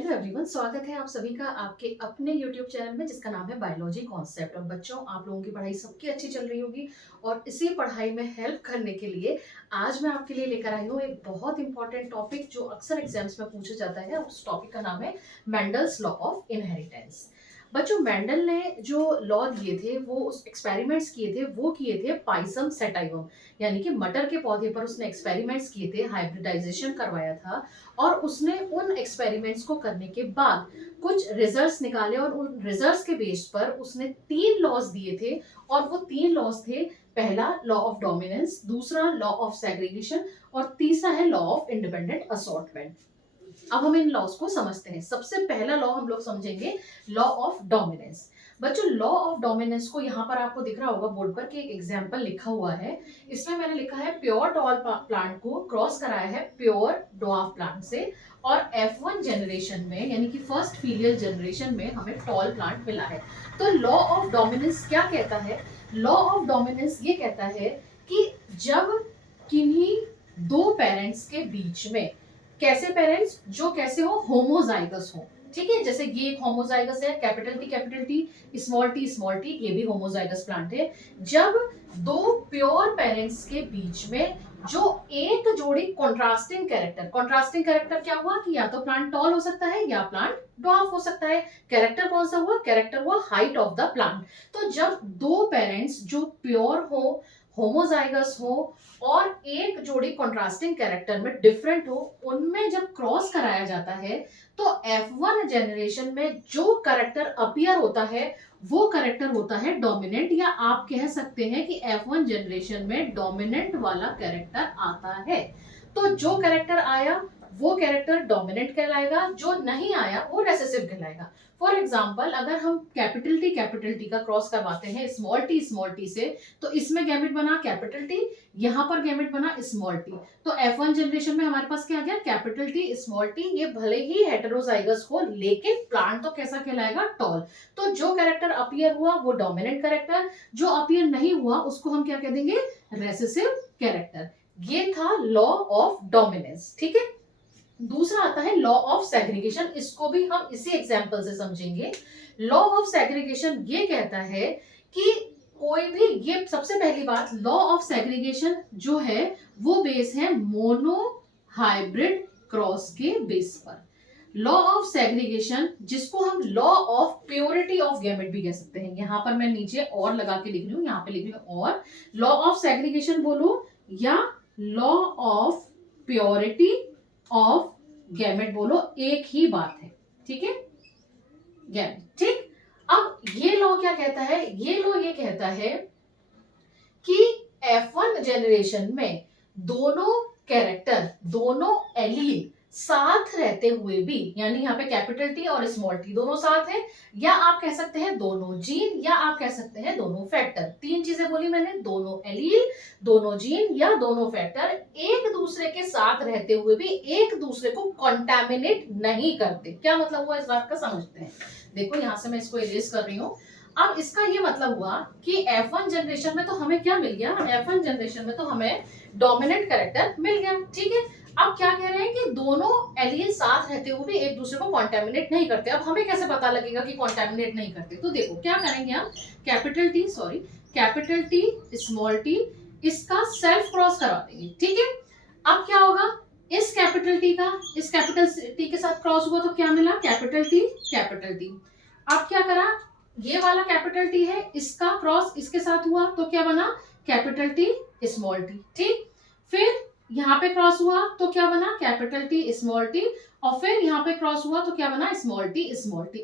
Hello everyone, स्वागत है आप सभी का आपके अपने यूट्यूब चैनल में जिसका नाम है बायोलॉजी कॉन्सेप्ट। और बच्चों, आप लोगों की पढ़ाई सबकी अच्छी चल रही होगी और इसी पढ़ाई में हेल्प करने के लिए आज मैं आपके लिए लेकर आई हूँ एक बहुत इंपॉर्टेंट टॉपिक जो अक्सर एग्जाम्स में पूछा जाता है। उस टॉपिक का नाम है मेंडल्स लॉ ऑफ इनहेरिटेंस। बच्चों, मेंडल ने जो लॉ दिए थे, वो उस एक्सपेरिमेंट्स किए थे, वो किए थे पाइसम सेटाइवम यानी कि मटर के पौधे पर उसने एक्सपेरिमेंट्स किए थे, हाइब्रिडाइजेशन करवाया था। और उसने उन एक्सपेरिमेंट्स को करने के बाद कुछ रिजल्ट्स निकाले और उन रिजल्ट्स के बेस पर उसने 3 लॉज दिए थे। और वो 3 लॉज थे, पहला लॉ ऑफ डोमिनेंस, दूसरा लॉ ऑफ सेग्रीगेशन और तीसरा है लॉ ऑफ इंडिपेंडेंट असॉर्टमेंट। अब हम इन लॉज को समझते हैं। सबसे पहला लॉ हम लोग समझेंगे लॉ ऑफ डोमिनेंस। बच्चों, लॉ ऑफ डोमिनेंस को यहाँ पर आपको दिख रहा होगा बोर्ड पर कि एक एग्जाम्पल लिखा हुआ है। इसमें मैंने लिखा है प्योर टॉल प्लांट को क्रॉस कराया है प्योर ड्वार्फ प्लांट से, और F1 जनरेशन में यानी कि फर्स्ट फीलियल जनरेशन में हमें टॉल प्लांट मिला है। तो लॉ ऑफ डोमिनेंस क्या कहता है? लॉ ऑफ डोमिनेंस ये कहता है कि जब किन्हीं दो पेरेंट्स के बीच में, कैसे पेरेंट्स? जो कैसे हो, होमोजाइगस हो। ठीक है, जैसे ये एक होमोजाइगस है, कैपिटल टी स्मॉल टी, ये भी होमोजाइगस प्लांट है। जब दो प्योर पेरेंट्स के बीच में जो एक जोड़ी कॉन्ट्रास्टिंग कैरेक्टर क्या हुआ कि या तो प्लांट टॉल हो सकता है या प्लांट ड्वार्फ हो सकता है। कैरेक्टर कौन सा हुआ? कैरेक्टर हुआ हाइट ऑफ द प्लांट। तो जब दो पेरेंट्स जो प्योर हो, होमोजाइगस हो और एक जोड़ी कॉन्ट्रास्टिंग कैरेक्टर में डिफरेंट हो, उनमें जब क्रॉस कराया जाता है तो F1 जनरेशन में जो कैरेक्टर अपीयर होता है वो कैरेक्टर होता है डोमिनेंट, या आप कह सकते हैं कि F1 जनरेशन में डोमिनेंट वाला कैरेक्टर आता है। तो जो कैरेक्टर आया वो कैरेक्टर डोमिनेंट कहलाएगा, जो नहीं आया वो रेसेसिव कहलाएगा। फॉर एग्जाम्पल, अगर हम कैपिटल टी का क्रॉस करवाते हैं स्मॉल टी से, तो इसमें गैमेट बना कैपिटल टी, यहाँ पर गैमेट बना स्मॉल टी। तो F1 जनरेशन में हमारे पास क्या आ गया? Capital T small T. ये भले ही हेटेरोजाइगस हो लेकिन प्लांट तो कैसा कहलाएगा? टॉल। तो जो कैरेक्टर अपीयर हुआ वो डोमिनेंट कैरेक्टर, जो अपीयर नहीं हुआ उसको हम क्या कह देंगे? Recessive character. ये था लॉ ऑफ डोमिनेंस। ठीक है, दूसरा आता है लॉ ऑफ सेग्रीगेशन। इसको भी हम इसी एग्जांपल से समझेंगे। लॉ ऑफ सेग्रीगेशन ये कहता है कि कोई भी, ये सबसे पहली बात, लॉ ऑफ सेग्रीगेशन जो है वो बेस है मोनो हाइब्रिड क्रॉस के बेस पर। लॉ ऑफ सेग्रीगेशन जिसको हम law of purity of gamete भी कह सकते हैं। यहां पर मैं नीचे और लगा के लिख रही हूं, यहां पे लिख रही हूं और। लॉ ऑफ सेग्रीगेशन बोलो या law of purity of gamete बोलो, एक ही बात है। ठीक है, गैमेट। ठीक, अब ये लॉ क्या कहता है? ये लॉ ये कहता है कि F1 जनरेशन में दोनों कैरेक्टर, दोनों एलील साथ रहते हुए भी, यानी यहाँ पे कैपिटल टी और स्मॉल टी दोनों साथ हैं, या आप कह सकते हैं दोनों जीन, या आप कह सकते हैं दोनों फैक्टर। 3 चीजें बोली मैंने, दोनों एलील, दोनों जीन या दोनों फैक्टर एक दूसरे के साथ रहते हुए भी एक दूसरे को कॉन्टैमिनेट नहीं करते। क्या मतलब हुआ इस बात का? समझते हैं। देखो, यहां से मैं इसको इरेज कर रही हूँ। अब इसका ये मतलब हुआ कि F1 जनरेशन में तो हमें क्या मिल गया? F1 जनरेशन में तो हमें डोमिनेंट कैरेक्टर मिल गया। ठीक है, अब क्या कह रहे हैं कि दोनों एलील साथ रहते हुए भी एक दूसरे को कॉन्टैमिनेट नहीं करते। अब हमें कैसे पता लगेगा कि कॉन्टैमिनेट नहीं करते? तो देखो क्या करेंगे हम, कैपिटल टी स्मॉल टी, इसका सेल्फ क्रॉस करवा देंगे। ठीक है, अब क्या होगा? इस कैपिटल टी के साथ क्रॉस हुआ तो क्या मिला? Capital T. अब क्या करा? ये वाला कैपिटल टी है, इसका क्रॉस इसके साथ हुआ तो क्या बना? Capital T small T. ठीक, फिर यहाँ पे क्रॉस हुआ तो क्या बना? कैपिटल टी स्मॉल टी, और फिर यहाँ पे क्रॉस हुआ तो क्या बना? Small T.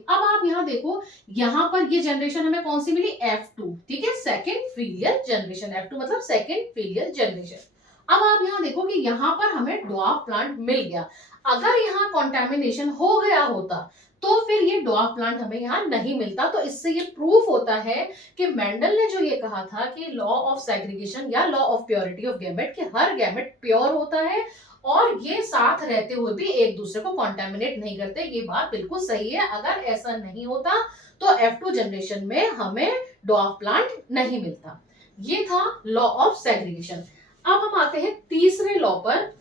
अब आप यहाँ देखो, यहाँ पर ये जनरेशन हमें कौन सी मिली? F2। ठीक है, सेकेंड फीलियल जनरेशन। F2 मतलब सेकेंड फीलियल जनरेशन। अब आप यहाँ देखो कि यहाँ पर हमें ड्वार्फ प्लांट मिल गया। अगर यहाँ कॉन्टैमिनेशन हो गया होता तो फिर ये ड्वार्फ प्लांट हमें यहाँ नहीं मिलता। तो इससे ये प्रूफ होता है कि मेंडल ने जो ये कहा था कि लॉ ऑफ सेग्रीगेशन या law of purity of gamete, कि हर गैमेट प्योर होता है और ये साथ रहते हुए भी एक दूसरे को कॉन्टैमिनेट नहीं करते, ये बात बिल्कुल सही है। अगर ऐसा नहीं होता तो F2 जनरेशन में हमें ड्वार्फ प्लांट नहीं मिलता। ये था लॉ ऑफ सेग्रीगेशन। अब हम आते हैं तीसरे लॉ पर।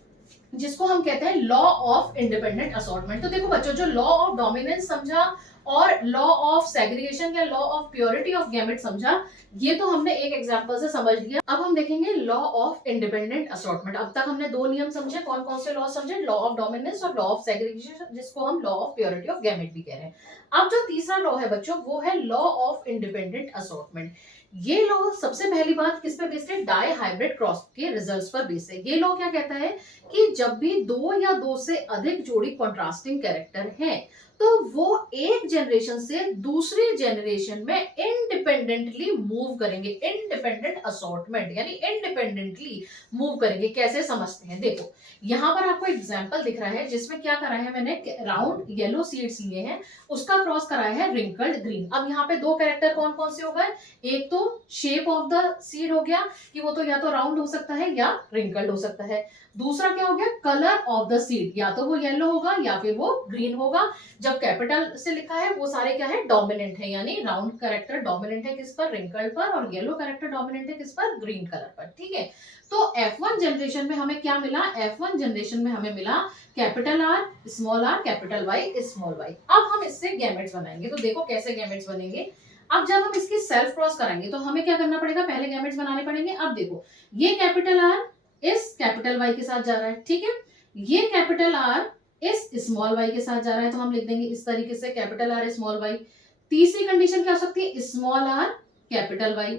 जिसको हम कहते हैं लॉ ऑफ इंडिपेंडेंट असॉर्टमेंट। तो देखो बच्चों, जो लॉ ऑफ डोमिनेंस समझा और लॉ ऑफ सेग्रीगेशन या law of purity of gamete समझा, ये तो हमने एक एग्जांपल से समझ लिया। अब हम देखेंगे लॉ ऑफ इंडिपेंडेंट असॉर्टमेंट। अब तक हमने दो नियम समझे, कौन कौन से लॉ समझे, लॉ ऑफ डोमिनेंस और लॉ ऑफ सेग्रीगेशन, जिसको हम law of purity of gamete भी कह रहे हैं। अब जो तीसरा लॉ है बच्चों, वो है लॉ ऑफ इंडिपेंडेंट असॉर्टमेंट। ये लॉ सबसे पहली बात किस पे बेस्ड है, डाई हाइब्रिड क्रॉस के रिजल्ट्स पर बेस्ड है। ये लॉ क्या कहता है कि जब भी दो या दो से अधिक जोड़ी कॉन्ट्रास्टिंग कैरेक्टर हैं, तो वो एक जनरेशन से दूसरी जनरेशन में इंडिपेंडेंटली मूव करेंगे। इंडिपेंडेंट असॉर्टमेंट यानी इंडिपेंडेंटली मूव करेंगे। कैसे समझते हैं, देखो यहां पर आपको एग्जांपल दिख रहा है जिसमें क्या करा है मैंने, राउंड येलो सीड्स लिए हैं, उसका क्रॉस कराया है रिंकल्ड ग्रीन। अब यहाँ पे दो कैरेक्टर कौन कौन से हो गए, एक तो शेप ऑफ द सीड हो गया कि वो तो या तो राउंड हो सकता है या रिंकल्ड हो सकता है। दूसरा क्या हो गया, कलर ऑफ द सीड, या तो वो येलो होगा या फिर वो ग्रीन होगा। जब कैपिटल से लिखा है वो सारे क्या है, डोमिनेंट है, यानी राउंड कैरेक्टर डोमिनेंट है किस पर, रिंकल्ड पर, और येलो कैरेक्टर डोमिनेंट है किस पर, ग्रीन कलर पर। ठीक है, तो F1 जनरेशन में हमें क्या मिला, F1 जनरेशन में हमें मिला capital R small R capital Y small Y. अब हम इससे गैमेट्स बनाएंगे, तो देखो कैसे गैमेट्स बनेंगे। अब जब हम इसकी सेल्फ क्रॉस कराएंगे तो हमें क्या करना पड़ेगा, पहले गैमेट्स बनाने पड़ेंगे। अब देखो ये कैपिटल आर इस कैपिटल वाई के साथ जा रहा है, ठीक है, ये कैपिटल आर इस स्मॉल वाई के साथ जा रहा है, तो हम लिख देंगे इस तरीके से कैपिटल आर स्मॉल वाई। तीसरी कंडीशन क्या हो सकती है, स्मॉल आर कैपिटल वाई,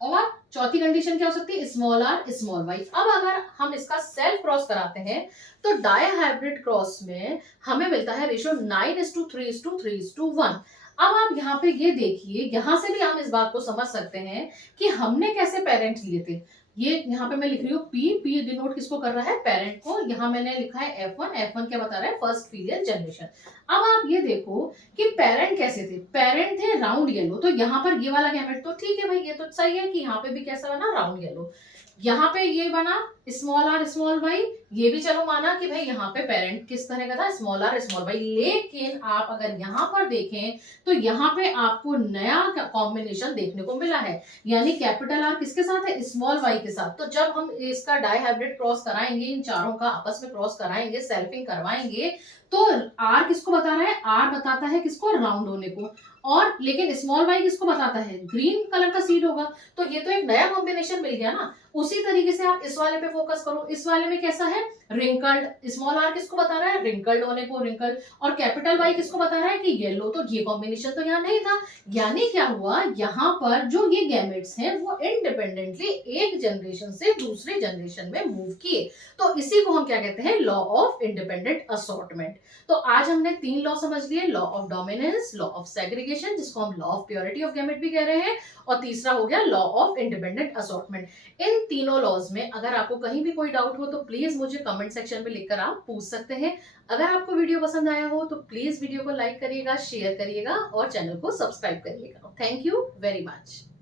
और चौथी कंडीशन क्या हो सकती है, स्मॉल आर स्मॉल वाई। अब अगर हम इसका सेल्फ क्रॉस कराते हैं तो डाई हाइब्रिड क्रॉस में हमें मिलता है रेशियो 9:3:3:1। अब आप यहाँ पे ये देखिए, यहां से भी हम इस बात को समझ सकते हैं कि हमने कैसे पेरेंट्स लिए थे। ये यहाँ पे मैं लिख रही हूँ पी, पी डिनोट किसको कर रहा है, पेरेंट को। यहाँ मैंने लिखा है F1, F1 क्या बता रहा है, फर्स्ट फीलियल जनरेशन। अब आप ये देखो कि पेरेंट कैसे थे, पेरेंट थे राउंड येलो, तो यहाँ पर ये वाला गैमेट तो ठीक है भाई, ये तो सही है कि यहाँ पे भी कैसा बना, राउंड येलो। यहाँ पे ये बना स्मॉल आर स्मॉल वाई, ये भी चलो माना कि भाई यहाँ पे पेरेंट किस तरह का था, स्मॉल आर स्मॉल वाई। लेकिन आप अगर यहाँ पर देखें तो यहाँ पे आपको नया कॉम्बिनेशन देखने को मिला है, यानी कैपिटल आर किसके साथ है, स्मॉल वाई के साथ। तो जब हम इसका डाई हाइब्रिड क्रॉस कराएंगे, इन चारों का आपस में क्रॉस कराएंगे, सेल्फिंग करवाएंगे, तो आर किसको बता रहा है, आर बताता है किसको, राउंड होने को, और लेकिन स्मॉल वाई किसको बताता है, ग्रीन कलर का सीड होगा। तो ये तो एक नया कॉम्बिनेशन मिल गया ना। उसी तरीके से आप इस वाले पे फोकस करो, इस वाले में कैसा है, रिंकल्ड, स्मॉल आर किसको बता रहा है, रिंकल्ड होने को, रिंकल्ड, और कैपिटल वाई किसको बता रहा है कि येलो। तो ये कॉम्बिनेशन तो यहाँ नहीं था, यानी क्या हुआ, यहाँ पर जो ये गैमेट्स हैं वो इंडिपेंडेंटली एक जनरेशन से दूसरे जनरेशन में मूव किए। तो इसी को हम क्या कहते हैं, लॉ ऑफ इंडिपेंडेंट असॉर्टमेंट। तो आज हमने तीन लॉ समझ लिए, law of dominance, law of segregation जिसको हम law of purity of gamete भी कह रहे हैं, और तीसरा हो गया लॉ ऑफ इंडिपेंडेंट असॉर्टमेंट। इन तीनों लॉज में अगर आपको कहीं भी कोई डाउट हो तो प्लीज मुझे कमेंट सेक्शन में लिखकर आप पूछ सकते हैं। अगर आपको वीडियो पसंद आया हो तो प्लीज वीडियो को लाइक करिएगा, शेयर करिएगा और चैनल को सब्सक्राइब करिएगा। Thank you very much.